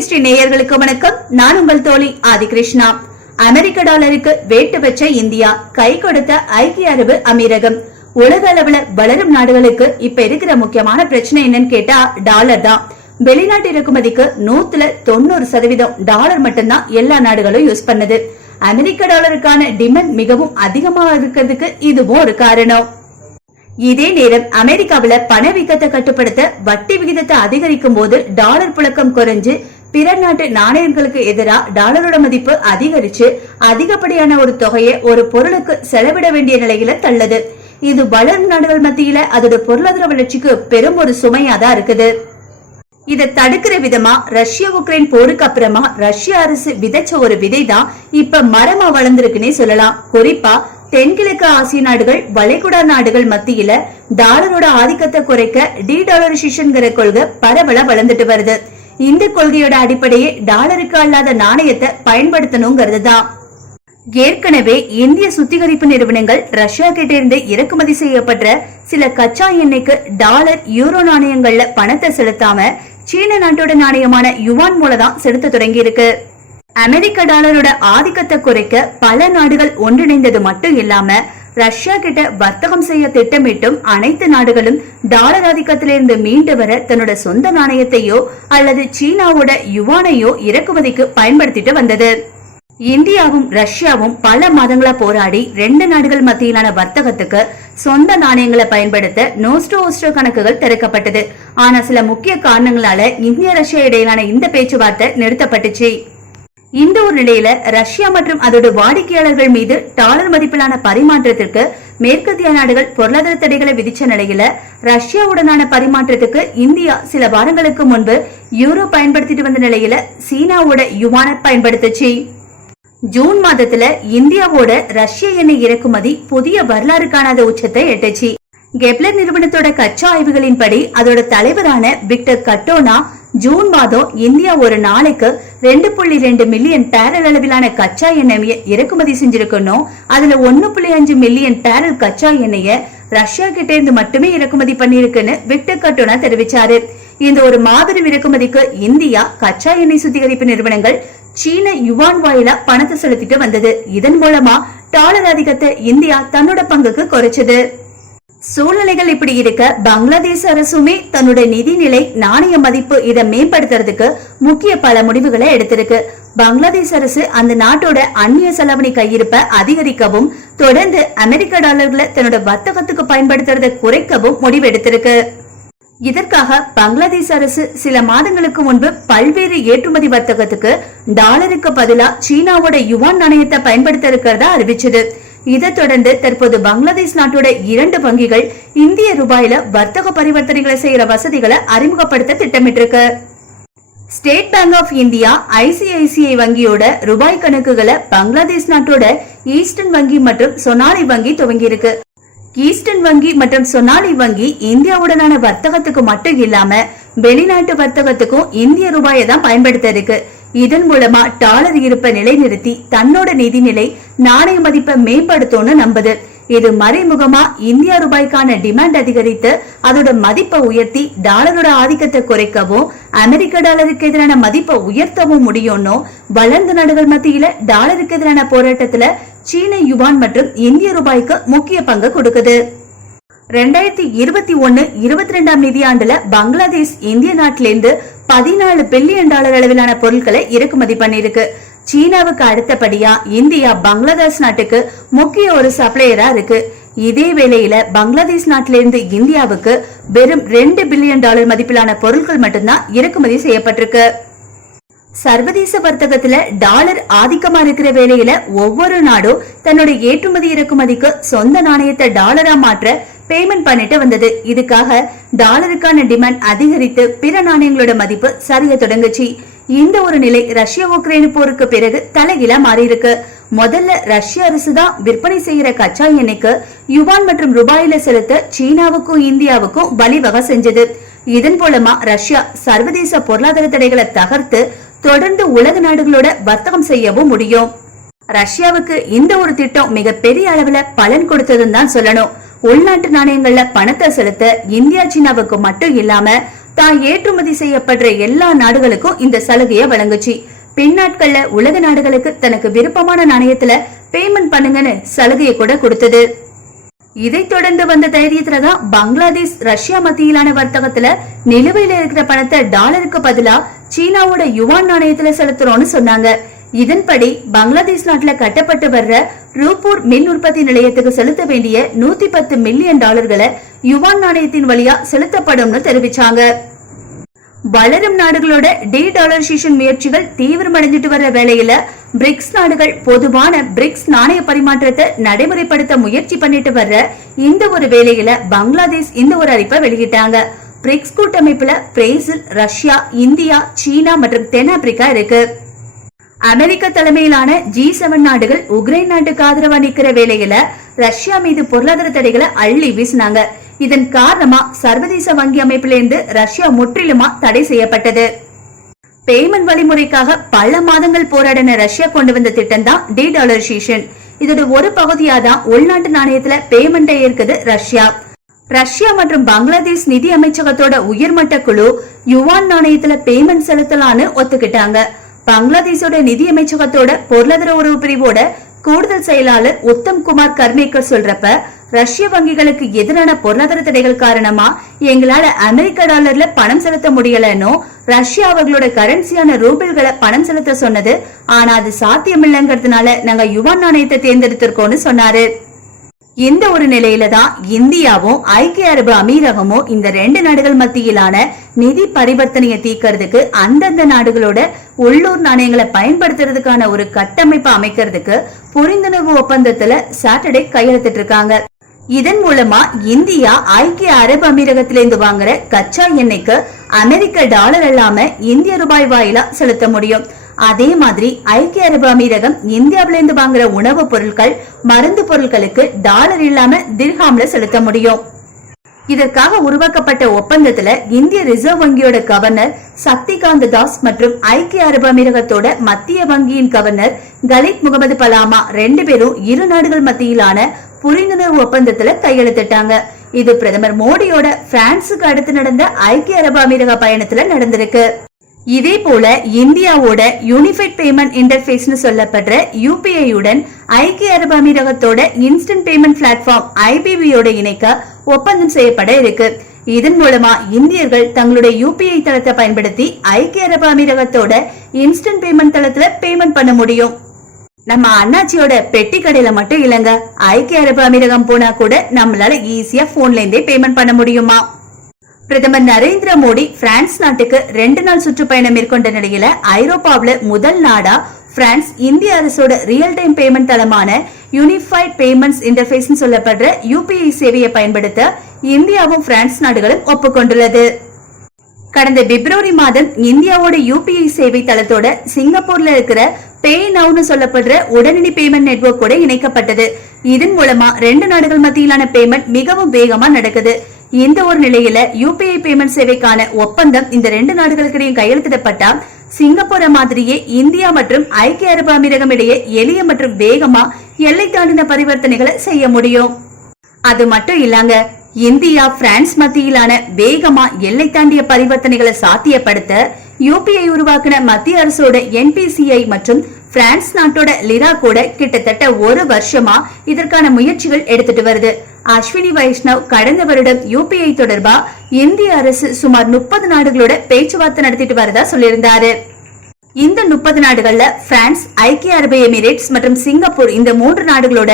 History நேயர்களுக்கு வணக்கம். நான் உங்கள் தோழி ஆதிகிருஷ்ணா. அமெரிக்க டாலருக்கு வேட்டு வச்ச இந்தியா, கை கொடுத்த ஐக்கிய அரபு அமீரகம். உலக அளவுல வளரும் நாடுகளுக்கு இப்ப இருக்கிற முக்கியமான பிரச்சனை என்னன்னு கேட்டா டாலர் தான். வெளிநாட்டு இறக்குமதிக்கு 190% டாலர் மட்டும்தான் எல்லா நாடுகளும் யூஸ் பண்ணுது. அமெரிக்க டாலருக்கான டிமாண்ட் மிகவும் அதிகமா இருக்கிறதுக்கு இதுவும் ஒரு காரணம். இதே நேரம் அமெரிக்காவில பணவீக்கத்தை கட்டுப்படுத்த வட்டி விகிதத்தை அதிகரிக்கும் போது டாலர் புழக்கம் குறைஞ்சு பிற நாட்டு நாணயங்களுக்கு எதிராக டாலரோட மதிப்பு அதிகரிச்சு அதிகப்படியான ஒரு தொகையை ஒரு பொருளுக்கு செலவிட வேண்டிய நிலையில தள்ளுது. இது வளரும் நாடுகள் மத்தியில அதோட பொருளாதார வளர்ச்சிக்கு பெரும் ஒரு சுமையாதான் இருக்குது. இதை தடுக்கிற விதமா ரஷ்யா உக்ரைன் போருக்கு அப்புறமா ரஷ்ய அரசு விதைச்ச ஒரு விதைதான் இப்ப மரமா வளர்ந்திருக்குன்னே சொல்லலாம். குறிப்பா தென்கிழக்கு ஆசிய நாடுகள், வளைகுடா நாடுகள் மத்தியில டாலரோட ஆதிக்கத்தை குறைக்க டீடாலரைசேஷன் கொள்கை பரவலா வளர்ந்துட்டு வருது. இந்த கொள்கையோட அடிப்படையே டாலருக்கு அல்லாத நாணயத்தை பயன்படுத்தணுங்கிறது தான். ஏற்கனவே இந்திய சுத்திகரிப்பு நிறுவனங்கள் ரஷ்யா கிட்ட இருந்து இறக்குமதி செய்யப்பட்ட சில கச்சா எண்ணெய்க்கு டாலர், யூரோ நாணயங்கள்ல பணத்தை செலுத்தாம சீன நாட்டோட நாணயமான யுவான் மூலதான் செலுத்த தொடங்கி இருக்கு. அமெரிக்க டாலரோட ஆதிக்கத்தை குறைக்க பல நாடுகள் ஒன்றிணைந்தது மட்டும் இல்லாம ரஷ்யா கிட்ட வர்த்தகம் செய்ய திட்டமிட்டும் அனைத்து நாடுகளும் டாலர் ஆதிக்கத்திலிருந்து மீண்டு வர தன்னோட சொந்த நாணயத்தையோ அல்லது சீனாவோட யுவானையோ இறக்குமதிக்கு பயன்படுத்திட்டு வந்தது. இந்தியாவும் ரஷ்யாவும் பல மாதங்களா போராடி ரெண்டு நாடுகள் மத்தியிலான வர்த்தகத்துக்கு சொந்த நாணயங்களை பயன்படுத்த நோஸ்டோ கணக்குகள் திறக்கப்பட்டது. ஆனா சில முக்கிய காரணங்களால இந்திய ரஷ்யா இடையிலான இந்த பேச்சுவார்த்தை நிறுத்தப்பட்டுச்சு. இந்த ஒரு நிலையில ரஷ்யா மற்றும் அதோட வாடிக்கையாளர்கள் மீது டாலர் மதிப்பிலான பரிமாற்றத்திற்கு மேற்கத்திய நாடுகள் பொருளாதார தடைகளை விதிச்ச நிலையில ரஷ்யாவுடனான பரிமாற்றத்துக்கு இந்தியா சில வாரங்களுக்கு முன்பு யூரோ பயன்படுத்திட்டு வந்த நிலையில சீனாவோட யுவான பயன்படுத்துச்சு. ஜூன் மாதத்துல இந்தியாவோட ரஷ்ய எண்ணெய் இறக்குமதி புதிய வரலாறு காணாத உச்சத்தை எட்டுச்சு. கெப்லர் நிறுவனத்தோட கச்சா ஆய்வுகளின்படி அதோட தலைவரான விக்டர் கட்டோனா ஜூன் மாதம் இந்தியா ஒரு நாளைக்கு 2.2 மில்லியன் பேரல் அளவிலான கச்சா எண்ணெயை இறக்குமதி செஞ்சிருக்கணும். அதுல 1.5 மில்லியன் பேரல் கச்சா எண்ணெய ரஷ்யா கிட்ட இருந்து மட்டுமே இறக்குமதி பண்ணிருக்குன்னு விக்டர் கட்டோனா தெரிவிச்சாரு. இந்த ஒரு மாபெரும் இறக்குமதிக்கு இந்தியா கச்சா எண்ணெய் சுத்திகரிப்பு நிறுவனங்கள் சீன யுவான் வாயிலா பணத்தை செலுத்திட்டு வந்தது. இதன் மூலமா டாலர் அதிகத்தை இந்தியா தன்னோட பங்குக்கு குறைச்சது. சூழ்நிலைகள் இப்படி இருக்க பங்களாதேஷ் அரசுமே தன்னோட நிதிநிலை, நாணய மதிப்பு இதை மேம்படுத்துறதுக்கு முக்கிய பல முடிவுகளை எடுத்திருக்கு. பங்களாதேஷ் அரசு அந்த நாட்டோட அந்நிய செலாவணி கையிருப்பை அதிகரிக்கவும் தொடர்ந்து அமெரிக்க டாலர்களை தன்னோட வர்த்தகத்துக்கு பயன்படுத்துறதை குறைக்கவும் முடிவு எடுத்திருக்கு. இதற்காக பங்களாதேஷ் அரசு சில மாதங்களுக்கு முன்பு பல்வேறு ஏற்றுமதி வர்த்தகத்துக்கு டாலருக்கு பதிலா சீனாவோட யுவான் நாணயத்தை பயன்படுத்த இருக்கிறதா அறிவிச்சது. இதை தொடர்ந்து தற்போது பங்களாதேஷ் நாட்டோட 2 வங்கிகள் இந்திய ரூபாயில வர்த்தக பரிவர்த்தனைகளை செய்யற வசதிகளை அறிமுகப்படுத்த திட்டமிட்டிருக்கு. State Bank of India ICICI வங்கியோட ரூபாய் கணக்குகளை பங்களாதேஷ் நாட்டோட ஈஸ்டர்ன் வங்கி மற்றும் சொனாலி வங்கி துவங்கி இருக்கு. ஈஸ்டர்ன் வங்கி மற்றும் சொனாலி வங்கி இந்தியாவுடனான வர்த்தகத்துக்கு மட்டும் இல்லாம வெளிநாட்டு வர்த்தகத்துக்கும் இந்திய ரூபாயை தான் பயன்படுத்த இருக்கு. இதன் மூலமா டாலர் இருப்பை நிலைநிறுத்தி தன்னோட நிதிநிலை, நாணய மதிப்பை மேம்படுத்தும்னு நம்புது. இது மறைமுகமா இந்தியா ரூபாய்க்கான டிமாண்ட் அதிகரித்து அதோட மதிப்பை உயர்த்தி டாலரோட ஆதிக்கத்தை குறைக்கவும் அமெரிக்க டாலருக்கு எதிரான மதிப்பை உயர்த்தவும் முடியும்னு வளர்ந்த நாடுகள் மத்தியில டாலருக்கு எதிரான போராட்டத்துல சீன யுவான் மற்றும் இந்திய ரூபாய்க்கு முக்கிய பங்கு கொடுக்குது. 2021-22 நிதியாண்டுல பங்களாதேஷ் இந்திய நாட்டிலிருந்து 14 பில்லியன் டாலர் அளவிலான பொருட்களை இறக்குமதி பண்ணிருக்கு. சீனாவுக்கு அடுத்தபடியா இந்தியா பங்களாதேஷ் நாட்டுக்கு முக்கிய ஒரு சப்ளையரா இருக்கு. இதே வேளையில பங்களாதேஷ் நாட்டிலிருந்து இந்தியாவுக்கு வெறும் 2 பில்லியன் டாலர் மதிப்பிலான பொருட்கள் மட்டும்தான் இறக்குமதி செய்யப்பட்டிருக்கு. சர்வதேச வர்த்தகத்துல டாலர் ஆதிக்கமா இருக்கிற வேளையில ஒவ்வொரு நாடும் தன்னோட ஏற்றுமதி இறக்குமதிக்கு சொந்த நாணயத்தை டாலரா மாற்ற பேமெண்ட் பண்ணிட்டு வந்தது. இதுக்காக டாலருக்கான டிமாண்ட் அதிகரித்து பிற நாணயங்களோட மதிப்பு சரிய தொடங்குச்சு. இந்த ஒரு நிலை ரஷ்யா உக்ரைன் போருக்கு பிறகு தலைகீழா மாறி இருக்கு. முதல்ல ரஷ்ய அரசு தான் விற்பனை செய்யற கச்சா எண்ணெய்க்கு யுவான் மற்றும் ரூபாயில செலுத்த சீனாவுக்கும் இந்தியாவுக்கும் வழிவகை செஞ்சது. இதன் மூலமா ரஷ்யா சர்வதேச பொருளாதார தடைகளை தகர்த்து தொடர்ந்து உலக நாடுகளோட வர்த்தகம் செய்யவும் முடியும். ரஷ்யாவுக்கு இந்த ஒரு திட்டம் மிக பெரிய அளவுல பலன் கொடுத்ததுன்னு தான் சொல்லணும். உள்நாட்டு நாணயங்கள்ல பணத்தை செலுத்த இந்தியா சீனாவுக்கு மட்டும் இல்லாம தான் ஏற்றுமதி செய்யப்படுற எல்லா நாடுகளுக்கும் இந்த சலுகையை வழங்குச்சு. பின்னாட்கள்ல உலக நாடுகளுக்கு தனக்கு விருப்பமான நாணயத்துல பேமெண்ட் பண்ணுங்கன்னு சலுகையை கூட கொடுத்தது. இதை தொடர்ந்து வந்த தைரியத்துலதான் பங்களாதேஷ் ரஷ்யா மத்தியிலான வர்த்தகத்துல நிலுவையில இருக்கிற பணத்தை டாலருக்கு பதிலா சீனாவோட யுவான் நாணயத்துல செலுத்துறோம்னு சொன்னாங்க. இதன்படி பங்களாதேஷ் நாட்டுல கட்டப்பட்டு வர்ற ரூபூர் மின் உற்பத்தி நிலையத்துக்கு செலுத்த வேண்டிய 110 மில்லியன் டாலர்களை யுவான் நாணயத்தின் வழியா செலுத்தப்படும் தெரிவிச்சாங்க. வளரும் நாடுகளோட டீடாலரைசேஷன் முயற்சிகள் தீவிரமடைஞ்சிட்டு வர்ற வேளையில பிரிக்ஸ் நாடுகள் பொதுவான பிரிக்ஸ் நாணய பரிமாற்றத்தை நடைமுறைப்படுத்த முயற்சி பண்ணிட்டு வர்ற இந்த ஒரு வேளையில பங்களாதேஷ் இந்த ஒரு அறிவிப்பை வெளியிட்டாங்க. பிரிக்ஸ் கூட்டமைப்புல பிரேசில், ரஷ்யா, இந்தியா, சீனா மற்றும் தென்னாப்பிரிக்கா இருக்கு. அமெரிக்க தலைமையிலான G7 நாடுகள் உக்ரைன் நாட்டுக்கு ஆதரவா நிக்கிற வேளையில ரஷ்யா மீது பொருளாதார தடைகளை அள்ளி வீசினாங்க. இதன் காரணமா சர்வதேச வங்கி அமைப்பிலிருந்து ரஷ்யா முற்றிலுமா தடை செய்யப்பட்டது. பேமெண்ட் வழிமுறைக்காக பல மாதங்கள் போராடின ரஷ்யா கொண்டு வந்த திட்டம் தான் டீடாலரைசேஷன். இதோட ஒரு பகுதியா தான் உள்நாட்டு நாணயத்துல பேமெண்ட்டை ஏற்குது ரஷ்யா. ரஷ்யா மற்றும் பங்களாதேஷ் நிதி அமைச்சகத்தோட உயர்மட்ட குழு யுவான் நாணயத்துல பேமெண்ட் செலுத்தலான்னு ஒத்துக்கிட்டாங்க. பங்களாதேஷோட நிதி அமைச்சகத்தோட பொருளாதார உறவு பிரிவோட கூடுதல் செயலாளர் உத்தம் குமார் கர்மேக்கர் சொல்றப்ப, ரஷ்ய வங்கிகளுக்கு எதிரான பொருளாதார தடைகள் காரணமா எங்களால அமெரிக்க டாலர்ல பணம் செலுத்த முடியலன்னு ரஷ்யா அவர்களோட கரன்சியான ரூபிள்களை பணம் செலுத்த சொன்னது. ஆனா அது சாத்தியமில்லைங்கிறதுனால நாங்க யுவான் நாணயத்தை தேர்ந்தெடுத்திருக்கோம்னு சொன்னாரு. இந்த ஒரு நிலையில தான் இந்தியாவும் ஐக்கிய அரபு அமீரகமும் இந்த 2 நாடுகள் மத்தியிலான நிதி பரிவர்த்தனையை தீர்க்கிறதுக்கு அந்தந்த நாடுகளோட உள்ளூர் நாணயங்களை பயன்படுத்துறதுக்கான ஒரு கட்டமைப்பை அமைக்கிறதுக்கு புரிந்துணர்வு ஒப்பந்தத்துல சாட்டர்டே கையெழுத்திட்டு இருக்காங்க. இதன் மூலமா இந்தியா ஐக்கிய அரபு அமீரகத்திலிருந்து வாங்குற கச்சா எண்ணெய்க்கு அமெரிக்க டாலர் இல்லாம இந்திய ரூபாய் வாயிலா செலுத்த முடியும். அதே மாதிரி ஐக்கிய அரபு அமீரகம் இந்தியாவிலிருந்து வாங்குற உணவு பொருட்கள், மருந்து பொருட்களுக்கு டாலர் இல்லாம திர்ஹாம்ல செலுத்த முடியும். இதற்காக உருவாக்கப்பட்ட ஒப்பந்தத்துல இந்திய ரிசர்வ் வங்கியோட கவர்னர் சக்திகாந்த தாஸ் மற்றும் ஐக்கிய அரபு அமீரகத்தோட மத்திய வங்கியின் கவர்னர் கலித் முகமது பலாமா 2 பேரும் இரு நாடுகள் மத்தியிலான புரிந்துணர்வு ஒப்பந்தத்துல கையெழுத்திட்டாங்க. இது பிரதமர் மோடியோட பிரான்சுக்கு அடுத்து நடந்த ஐக்கிய அரபு அமீரக பயணத்துல நடந்திருக்கு. இதே போல இந்தியாவோட யூனிஃபைட் பேமெண்ட் இன்டர்ஃபேஸ்னு சொல்லப்படுற UPI உடன் ஐக்கிய அரபு அமீரகத்தோட இன்ஸ்டன்ட் பேமெண்ட் பிளாட்ஃபார்ம் IBBயோட இணைக்க ஒப்பந்தம் செய்யப்பட இருக்கு. இதன் மூலமா இந்தியர்கள் தங்களுடைய UPI தளத்தை பயன்படுத்தி ஐக்கிய அரபு அமீரகத்தோட இன்ஸ்டன்ட் பேமெண்ட் தளத்துல பேமெண்ட் பண்ண முடியும். நம்ம அண்ணாச்சியோட பெட்டி கடையில மட்டும் இல்லங்க, ஐக்கிய அரபு அமீரகம் போனா கூட நம்மளால ஈஸியா போன்ல இருந்தே பேமெண்ட் பண்ண முடியுமா. பிரதமர் நரேந்திர மோடி பிரான்ஸ் நாட்டுக்கு 2 நாள் சுற்றுப்பயணம் மேற்கொண்ட நிலையில ஐரோப்பாவில முதல் நாடா பிரான்ஸ் இந்திய அரசோட ரியல் டைம் பேமெண்ட் தளமான யூனிஃபைட் பேமெண்ட்ஸ் இன்டர்ஃபேஸ் சொல்லப்படுற UPI சேவையை பயன்படுத்த இந்தியாவும் பிரான்ஸ் நாடுகளும் ஒப்புக்கொண்டுள்ளது. கடந்த பிப்ரவரி மாதம் இந்தியாவோட UPI சேவை தளத்தோட சிங்கப்பூர்ல இருக்கிற பே நவுன்னு சொல்லப்படுற உடனடி பேமெண்ட் நெட்வொர்க் கூட இணைக்கப்பட்டது. இதன் மூலமா 2 நாடுகள் மத்தியிலான பேமெண்ட் மிகவும் வேகமா நடக்குது. இந்த ஒரு நிலையில UPI பேமெண்ட் சேவைக்கான ஒப்பந்தம் இந்த 2 நாடுகளுக்கிடையே கையெழுத்திடப்பட்டா சிங்கப்பூரை மாதிரியே இந்தியா மற்றும் ஐக்கிய அரபு அமீரகம் இடையே எளிய மற்றும் வேகமா எல்லை தாண்டின பரிவர்த்தனைகளை செய்ய முடியும். அது மட்டும் இல்லாங்க, இந்தியா பிரான்ஸ் மத்தியிலான வேகமா எல்லை தாண்டிய பரிவர்த்தனைகளை சாத்தியப்படுத்த UPI உருவாக்கின மத்திய அரசோட NPCI மற்றும் பிரான்ஸ் நாட்டோட லிரா கூட கிட்டத்தட்ட 1 வருஷமா இதற்கான முயற்சிகள் எடுத்துட்டு வருது. அஸ்வினி வைஷ்ணவ் கடந்த வருடம் UPI தொடர்பா இந்திய அரசு சுமார் 30 நாடுகளோட பேச்சுவார்த்தை நடத்திட்டு வரதா சொல்லியிருந்தாரு. இந்த 30 நாடுகள்ல பிரான்ஸ், ஐக்கிய அரபு எமிரேட்ஸ் மற்றும் சிங்கப்பூர் இந்த 3 நாடுகளோட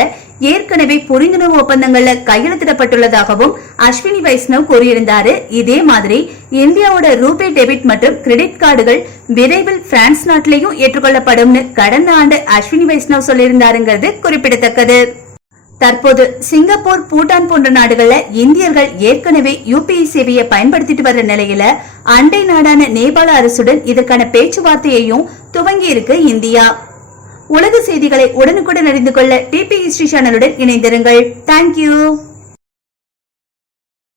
ஏற்கனவே புரிந்துணர்வு ஒப்பந்தங்கள்ல கையெழுத்திடப்பட்டுள்ளதாகவும் அஸ்வினி வைஷ்ணவ் கூறியிருந்தாரு. இதே மாதிரி இந்தியாவோட ரூபே டெபிட் மற்றும் கிரெடிட் கார்டுகள் விரைவில் பிரான்ஸ் நாட்டிலையும் ஏற்றுக்கொள்ளப்படும் கடந்த ஆண்டு அஸ்வினி வைஷ்ணவ் சொல்லியிருந்தாருங்கிறது குறிப்பிடத்தக்கது. தற்போது சிங்கப்பூர், பூட்டான் போன்ற நாடுகள்ல இந்தியர்கள் ஏற்கனவே UPI சேவையை பயன்படுத்திட்டு வர்ற நிலையில அண்டை நாடான நேபாள அரசுடன் இதற்கான பேச்சுவார்த்தையையும் துவங்கி இருக்கு இந்தியா. உலக செய்திகளை உடனுக்குடன் அறிந்து கொள்ள TPHistory சேனலுடன் இணைந்திருங்கள். தேங்க்யூ.